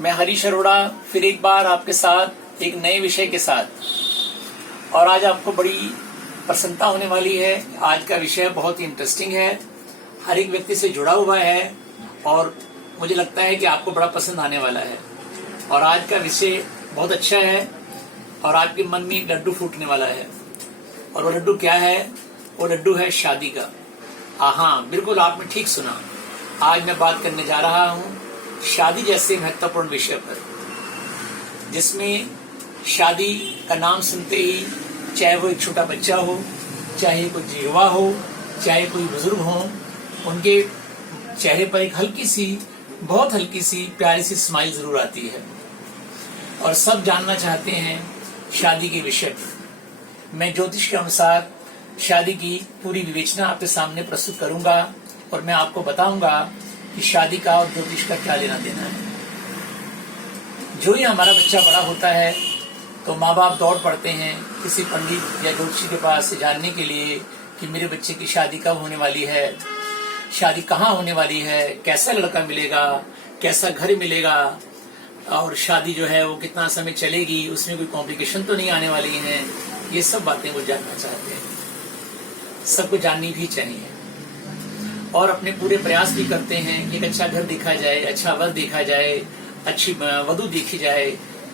मैं हरीश अरोड़ा फिर एक बार आपके साथ एक नए विषय के साथ। और आज आपको बड़ी प्रसन्नता होने वाली है। आज का विषय बहुत ही इंटरेस्टिंग है, हर एक व्यक्ति से जुड़ा हुआ है और मुझे लगता है कि आपको बड़ा पसंद आने वाला है। और आज का विषय बहुत अच्छा है और आपके मन में एक लड्डू फूटने वाला है। और वो लड्डू क्या है? वो लड्डू है शादी का। हाँ, बिल्कुल आपने ठीक सुना। आज मैं बात करने जा रहा हूँ शादी जैसे महत्वपूर्ण विषय पर, जिसमें शादी का नाम सुनते ही चाहे वो एक छोटा बच्चा हो, चाहे कोई युवा हो, चाहे कोई बुजुर्ग हो, उनके चेहरे पर एक हल्की सी, बहुत हल्की सी प्यारी सी स्माइल जरूर आती है और सब जानना चाहते हैं शादी के विषय पर। मैं ज्योतिष के अनुसार शादी की पूरी विवेचना आपके सामने प्रस्तुत करूंगा और मैं आपको बताऊंगा कि शादी का और ज्योतिष का क्या लेना देना है। जो ही हमारा बच्चा बड़ा होता है तो माँ बाप दौड़ पड़ते हैं किसी पंडित या ज्योतिषी के पास जानने के लिए कि मेरे बच्चे की शादी कब होने वाली है, शादी कहाँ होने वाली है, कैसा लड़का मिलेगा, कैसा घर मिलेगा और शादी जो है वो कितना समय चलेगी, उसमें कोई कॉम्प्लिकेशन तो नहीं आने वाली है। ये सब बातें वो जानना चाहते हैं, सबको जाननी भी चाहिए और अपने पूरे प्रयास भी करते हैं कि एक अच्छा घर देखा जाए, अच्छा वर देखा जाए, अच्छी वधू देखी जाए,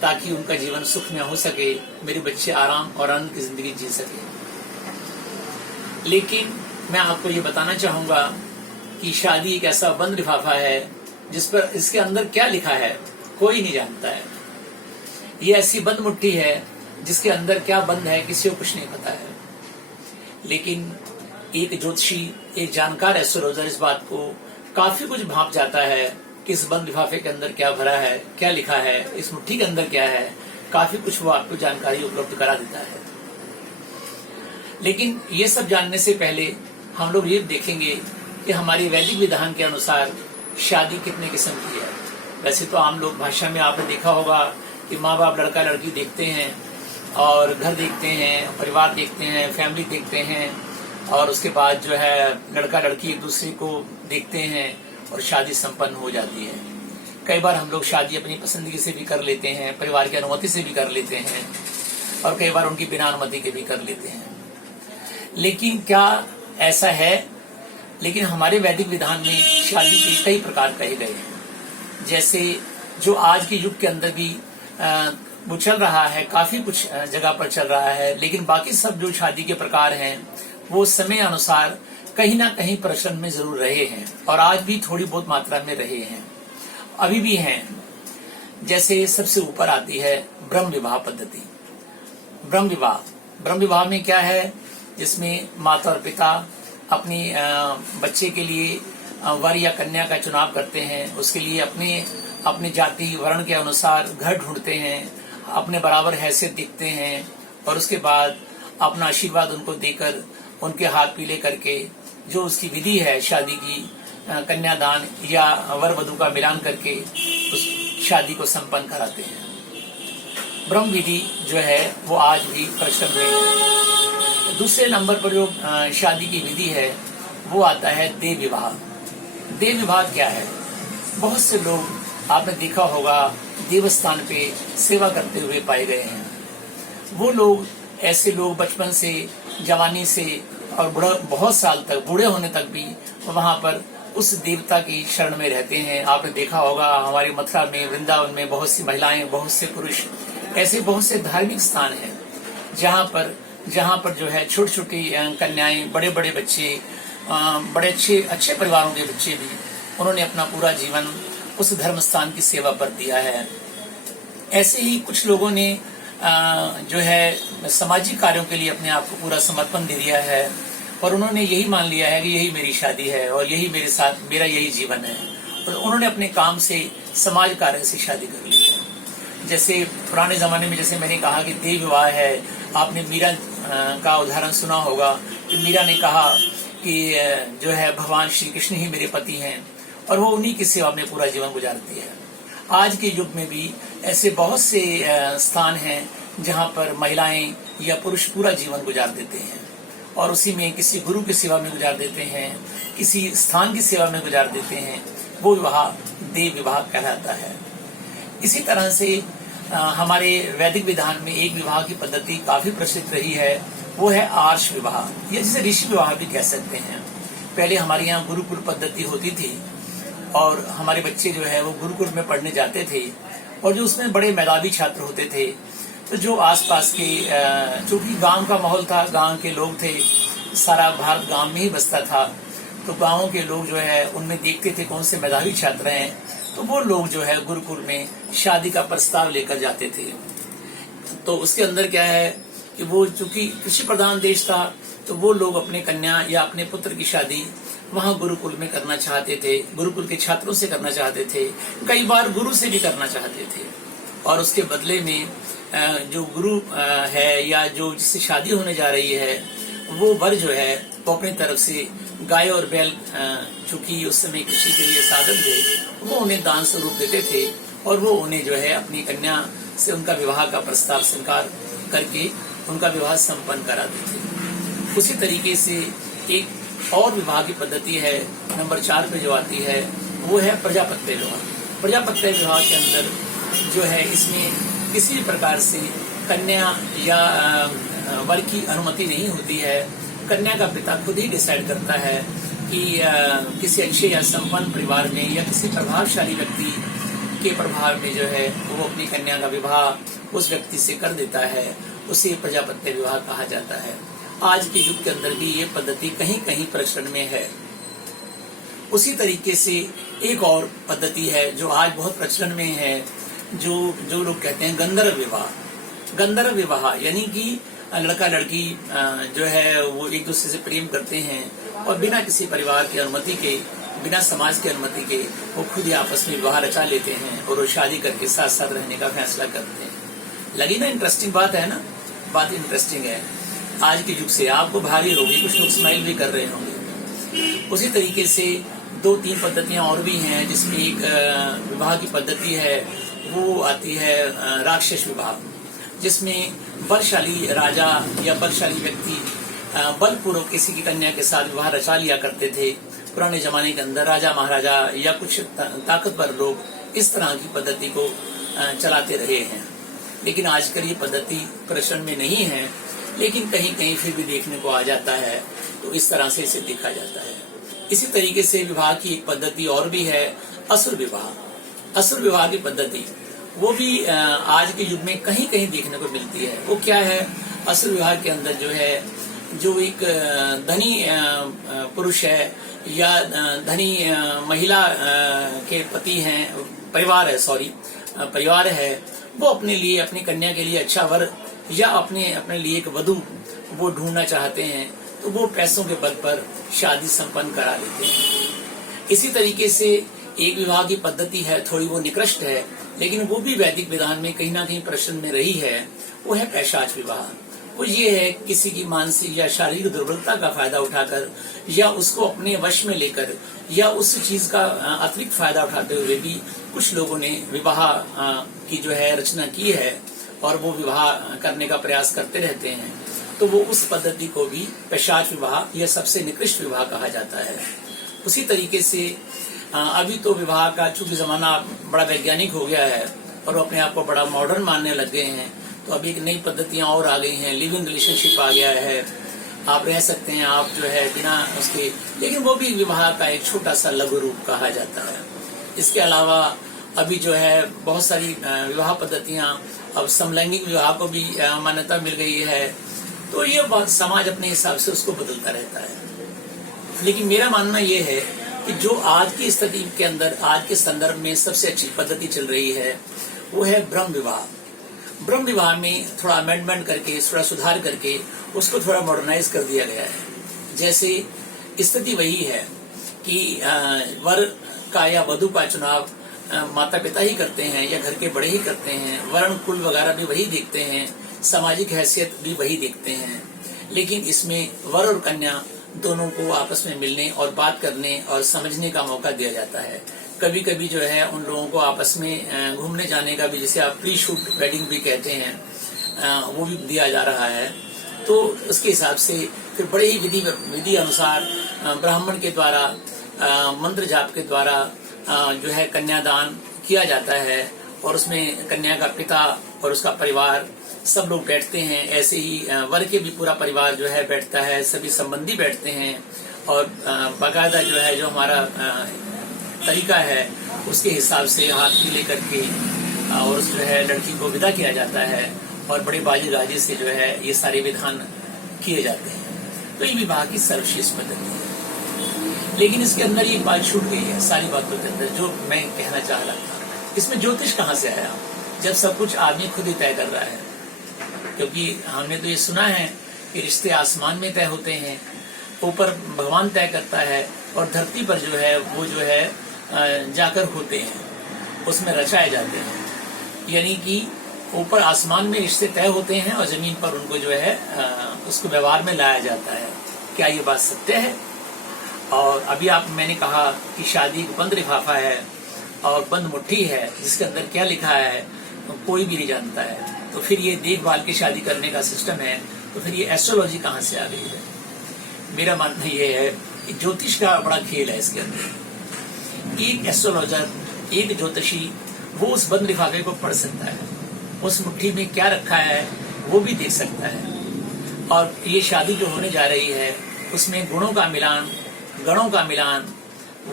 ताकि उनका जीवन सुख में हो सके, मेरे बच्चे आराम और आनंद की जिंदगी जी सके। लेकिन मैं आपको ये बताना चाहूंगा कि शादी एक ऐसा बंद लिफाफा है जिस पर इसके अंदर क्या लिखा है कोई नहीं जानता है। ये ऐसी बंद मुट्ठी है जिसके अंदर क्या बंद है किसी को कुछ नहीं पता है। लेकिन एक ज्योतिषी, एक जानकार एस्ट्रोलॉजर इस बात को काफी कुछ भांप जाता है कि इस बंद लिफाफे के अंदर क्या भरा है, क्या लिखा है, इस मुट्ठी के अंदर क्या है, काफी कुछ वो आपको जानकारी उपलब्ध करा देता है। लेकिन ये सब जानने से पहले हम लोग ये देखेंगे कि हमारी वैदिक विधान के अनुसार शादी कितने किस्म की है। वैसे तो आम लोग भाषा में आपने देखा होगा कि माँ बाप लड़का लड़की देखते हैं और घर देखते हैं, परिवार देखते हैं, फैमिली देखते हैं और उसके बाद जो है लड़का लड़की एक दूसरे को देखते हैं और शादी संपन्न हो जाती है। कई बार हम लोग शादी अपनी पसंदगी से भी कर लेते हैं, परिवार की अनुमति से भी कर लेते हैं और कई बार उनकी बिना अनुमति के भी कर लेते हैं। लेकिन क्या ऐसा है? लेकिन हमारे वैदिक विधान में शादी के कई प्रकार कहे गए हैं। जैसे जो आज के युग के अंदर भी वो चल रहा है, काफी कुछ जगह पर चल रहा है, लेकिन बाकी सब जो शादी के प्रकार हैं वो समय अनुसार कहीं ना कहीं प्रचलन में जरूर रहे हैं और आज भी थोड़ी बहुत मात्रा में रहे हैं, अभी भी हैं। जैसे सबसे ऊपर आती है ब्रह्म विवाह पद्धति। ब्रह्म विवाह में क्या है? जिसमें माता और पिता अपनी बच्चे के लिए वर या कन्या का चुनाव करते हैं, उसके लिए अपने जाति वर्ण के अनुसार घर ढूंढते हैं, अपने बराबर हैसियत देखते हैं और उसके बाद अपना आशीर्वाद उनको देकर उनके हाथ पीले करके जो उसकी विधि है शादी की, कन्यादान या वर वधू का मिलान करके उस शादी को संपन्न कराते हैं। ब्रह्म विधि जो है वो आज भी प्रचलन में है। दूसरे नंबर पर जो शादी की विधि है वो आता है देव विवाह। देव विवाह क्या है? बहुत से लोग आपने देखा होगा देवस्थान पे सेवा करते हुए पाए गए हैं। वो लोग, ऐसे लोग बचपन से, जवानी से और बहुत साल तक, बूढ़े होने तक भी वहां पर उस देवता की शरण में रहते हैं। आपने देखा होगा हमारी मथुरा में, वृंदावन में बहुत सी महिलाएं, बहुत से पुरुष, ऐसे बहुत से धार्मिक स्थान हैं जहां पर जो है छोटी छोटी कन्याएं, बड़े बड़े बच्चे, बड़े अच्छे परिवारों के बच्चे भी, उन्होंने अपना पूरा जीवन उस धर्म स्थान की सेवा पर दिया है। ऐसे ही कुछ लोगों ने जो है सामाजिक कार्यों के लिए अपने आप को पूरा समर्पण दे दिया है और उन्होंने यही मान लिया है कि यही मेरी शादी है और यही मेरे साथ, मेरा यही जीवन है और उन्होंने अपने काम से, समाज कार्य से शादी कर ली है। जैसे पुराने जमाने में, जैसे मैंने कहा कि देव विवाह है, आपने मीरा का उदाहरण सुना होगा कि मीरा ने कहा कि जो है भगवान श्री कृष्ण ही मेरे पति हैं और वो उन्हीं की सेवा में पूरा जीवन गुजारती है। आज के युग में भी ऐसे बहुत से स्थान हैं जहां पर महिलाएं या पुरुष पूरा जीवन गुजार देते हैं और उसी में किसी गुरु की सेवा में गुजार देते हैं, किसी स्थान की सेवा में गुजार देते हैं। वो विवाह देव विवाह कहलाता है। इसी तरह से हमारे वैदिक विधान में एक विवाह की पद्धति काफी प्रसिद्ध रही है, वो है आर्ष विवाह, या जिसे ऋषि विवाह भी कह सकते हैं। पहले हमारे यहाँ गुरुकुल पद्धति होती थी और हमारे बच्चे जो है वो गुरुकुल में पढ़ने जाते थे, और जो उसमें बड़े मेधावी छात्र होते थे, तो जो आसपास के चूंकि गांव का माहौल था, गांव के लोग थे, सारा भारत गांव में ही बसता था, तो गांवों के लोग जो है उनमें देखते थे कौन से मेधावी छात्र हैं, तो वो लोग जो है गुरुकुल में शादी का प्रस्ताव लेकर जाते थे। तो उसके अंदर क्या है कि वो चूंकि कृषि प्रधान देश था, तो वो लोग अपने कन्या या अपने पुत्र की शादी वहां गुरुकुल में करना चाहते थे, गुरुकुल के छात्रों से करना चाहते थे, कई बार गुरु से भी करना चाहते थे। और उसके बदले में जो गुरु है या जो जिससे शादी होने जा रही है, वो वर जो है वो अपनी तरफ से गाय और बैल, चूंकि उस समय कृषि के लिए साधन थे, वो उन्हें दान स्वरूप देते थे, और वो उन्हें जो है अपनी कन्या से उनका विवाह का प्रस्ताव स्वीकार करके उनका विवाह संपन्न कराते थे। उसी तरीके से एक और विवाह की पद्धति है, नंबर 4 पे जो आती है, वो है प्रजापत्य विवाह। प्रजापत्य विवाह के अंदर जो है इसमें किसी भी प्रकार से कन्या या वर की अनुमति नहीं होती है। कन्या का पिता खुद ही डिसाइड करता है कि किसी अच्छे या संपन्न परिवार में या किसी प्रभावशाली व्यक्ति के प्रभाव में जो है वो अपनी कन्या का विवाह उस व्यक्ति से कर देता है, उसे प्रजापत्य विवाह कहा जाता है। आज के युग के अंदर भी ये पद्धति कहीं कहीं प्रचलन में है। उसी तरीके से एक और पद्धति है जो आज बहुत प्रचलन में है, जो लोग कहते हैं गंधर्व विवाह। गंधर्व विवाह यानी कि लड़का लड़की जो है वो एक दूसरे से प्रेम करते हैं और बिना किसी परिवार की अनुमति के, बिना समाज की अनुमति के वो खुद ही आपस में विवाह रचा लेते हैं और वो शादी करके साथ साथ रहने का फैसला करते हैं। लगी ना इंटरेस्टिंग बात है ना? बात इंटरेस्टिंग है। आज के युग से आपको भारी होगी, कुछ लोग स्माइल भी कर रहे होंगे। उसी तरीके से 2-3 पद्धतियां और भी हैं, जिसमें एक विवाह की पद्धति है वो आती है राक्षस विवाह, जिसमें बलशाली राजा या बलशाली व्यक्ति बलपूर्वक किसी की कन्या के साथ विवाह रचा लिया करते थे। पुराने जमाने के अंदर राजा महाराजा या कुछ ताकतवर लोग इस तरह की पद्धति को चलाते रहे हैं, लेकिन आजकल ये पद्धति प्रचलन में नहीं है, लेकिन कहीं कहीं फिर भी देखने को आ जाता है, तो इस तरह से इसे देखा जाता है। इसी तरीके से विवाह की एक पद्धति और भी है, असुर विवाह। असुर विवाह की पद्धति वो भी आज के युग में कहीं कहीं देखने को मिलती है। वो क्या है? असुर विवाह के अंदर जो है, जो एक धनी पुरुष है या धनी महिला के पति हैं, परिवार है, वो अपने लिए, अपनी कन्या के लिए अच्छा वर या अपने लिए एक वधू वो ढूंढना चाहते हैं, तो वो पैसों के बल पर शादी संपन्न करा लेते हैं। इसी तरीके से एक विवाह की पद्धति है, थोड़ी वो निकृष्ट है, लेकिन वो भी वैदिक विधान में कहीं ना कहीं प्रचलन में रही है, वो है पैशाच विवाह। वो ये है किसी की मानसिक या शारीरिक दुर्बलता का फायदा उठाकर या उसको अपने वश में लेकर या उस चीज का अतिरिक्त फायदा उठाते हुए भी कुछ लोगों ने विवाह की जो है रचना की है और वो विवाह करने का प्रयास करते रहते हैं, तो वो उस पद्धति को भी पैशाच विवाह या सबसे निकृष्ट विवाह कहा जाता है। उसी तरीके से अभी तो विवाह का चूंकि जमाना बड़ा वैज्ञानिक हो गया है और अपने आप को बड़ा मॉडर्न मानने लग गए हैं, तो अभी एक नई पद्धतियां और आ गई हैं। लिव इन रिलेशनशिप आ गया है, आप रह सकते हैं आप जो है बिना उसके, लेकिन वो भी विवाह का एक छोटा सा लघु रूप कहा जाता है। इसके अलावा अभी जो है बहुत सारी विवाह पद्धतियां, अब समलैंगिक विवाह को भी मान्यता मिल गई है, तो ये बात समाज अपने हिसाब से उसको बदलता रहता है। लेकिन मेरा मानना ये है कि जो आज की स्थिति के अंदर, आज के संदर्भ में सबसे अच्छी पद्धति चल रही है, वो है ब्रह्म विवाह। ब्रह्म विवाह में थोड़ा अमेंडमेंट करके, थोड़ा सुधार करके उसको थोड़ा मॉडर्नाइज कर दिया गया है। जैसे स्थिति वही है कि वर का या वधू का चुनाव माता पिता ही करते हैं या घर के बड़े ही करते हैं, वर्ण कुल वगैरह भी वही देखते हैं, सामाजिक हैसियत भी वही देखते हैं, लेकिन इसमें वर और कन्या दोनों को आपस में मिलने और बात करने और समझने का मौका दिया जाता है। कभी कभी जो है उन लोगों को आपस में घूमने जाने का भी, जिसे आप प्री शूट वेडिंग भी कहते हैं, वो भी दिया जा रहा है। तो उसके हिसाब से फिर बड़े ही विधि अनुसार ब्राह्मण के द्वारा मंत्र जाप के द्वारा जो है कन्यादान किया जाता है और उसमें कन्या का पिता और उसका परिवार सब लोग बैठते हैं। ऐसे ही वर के भी पूरा परिवार जो है बैठता है, सभी संबंधी बैठते हैं और बाकायदा जो है जो हमारा तरीका है उसके हिसाब से हाथ में लेकर के और जो है लड़की को विदा किया जाता है और बड़े बाजी गाजी से जो है ये सारे विधान किए जाते हैं। तो ये विवाह की सर्वश्रेष्ठ पद्धति है। लेकिन इसके अंदर ये बात छूट गई है सारी बातों के अंदर, जो मैं कहना चाह रहा था। इसमें ज्योतिष कहाँ से आया जब सब कुछ आदमी खुद ही तय कर रहा है? क्योंकि हमने तो ये सुना है कि रिश्ते आसमान में तय होते हैं, ऊपर भगवान तय करता है और धरती पर जो है वो जो है जाकर होते हैं, उसमें रचाए जाते हैं। यानी कि ऊपर आसमान में रिश्ते तय होते हैं और जमीन पर उनको जो है उसको व्यवहार में लाया जाता है। क्या ये बात सत्य है? और अभी मैंने कहा कि शादी एक बंद लिफाफा है और बंद मुट्ठी है, जिसके अंदर क्या लिखा है कोई भी नहीं जानता है। तो फिर ये देखभाल की शादी करने का सिस्टम है, तो फिर ये एस्ट्रोलॉजी कहाँ से आ गई है? मेरा मानना ये है कि ज्योतिष का बड़ा खेल है इसके अंदर। एक एस्ट्रोलॉजर, एक ज्योतिषी वो उस बंद लिफाफे को पढ़ सकता है, उस मुट्ठी में क्या रखा है वो भी देख सकता है। और ये शादी जो होने जा रही है उसमें गुणों का मिलान, गणों का मिलान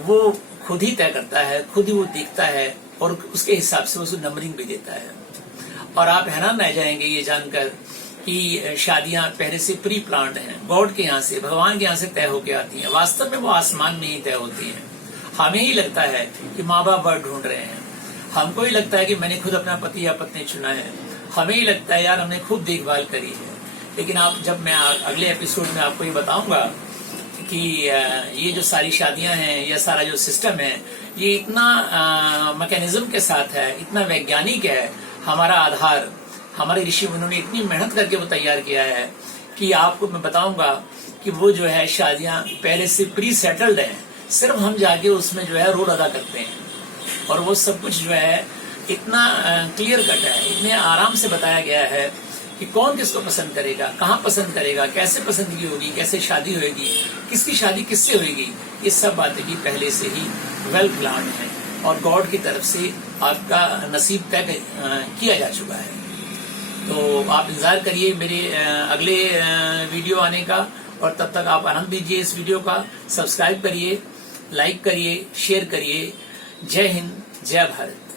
वो खुद ही तय करता है, खुद ही वो देखता है और उसके हिसाब से उसको नंबरिंग भी देता है। और आप हैरान रह जाएंगे ये जानकर कि शादियां पहले से प्री प्लान्ड हैं, गॉड के यहाँ से, भगवान के यहाँ से तय होके आती हैं। वास्तव में वो आसमान में ही तय होती हैं। हमें ही लगता है कि माँ बाप वर ढूंढ रहे हैं, हमको ही लगता है कि मैंने खुद अपना पति या पत्नी चुना है, हमें ही लगता है यार हमने खुद देखभाल करी है। लेकिन आप जब मैं अगले एपिसोड में आपको ये बताऊंगा कि ये जो सारी शादियां हैं या सारा जो सिस्टम है ये इतना मैकेनिज्म के साथ है, इतना वैज्ञानिक है। हमारा आधार हमारे ऋषि मुनियों ने इतनी मेहनत करके वो तैयार किया है कि आपको मैं बताऊंगा कि वो जो है शादियां पहले से प्री सेटल्ड है, सिर्फ हम जाके उसमें जो है रोल अदा करते हैं। और वो सब कुछ जो है इतना क्लियर कट है, इतने आराम से बताया गया है कि कौन किसको पसंद करेगा, कहाँ पसंद करेगा, कैसे पसंदगी होगी, कैसे शादी होगी, किसकी शादी किससे होगी। ये सब बातें भी पहले से ही वेल प्लान है और गॉड की तरफ से आपका नसीब तय किया जा चुका है। तो आप इंतजार करिए मेरे अगले वीडियो आने का और तब तक आप आनंद लीजिए इस वीडियो का। सब्सक्राइब करिए, लाइक करिए, शेयर करिए। जय हिंद, जय भारत।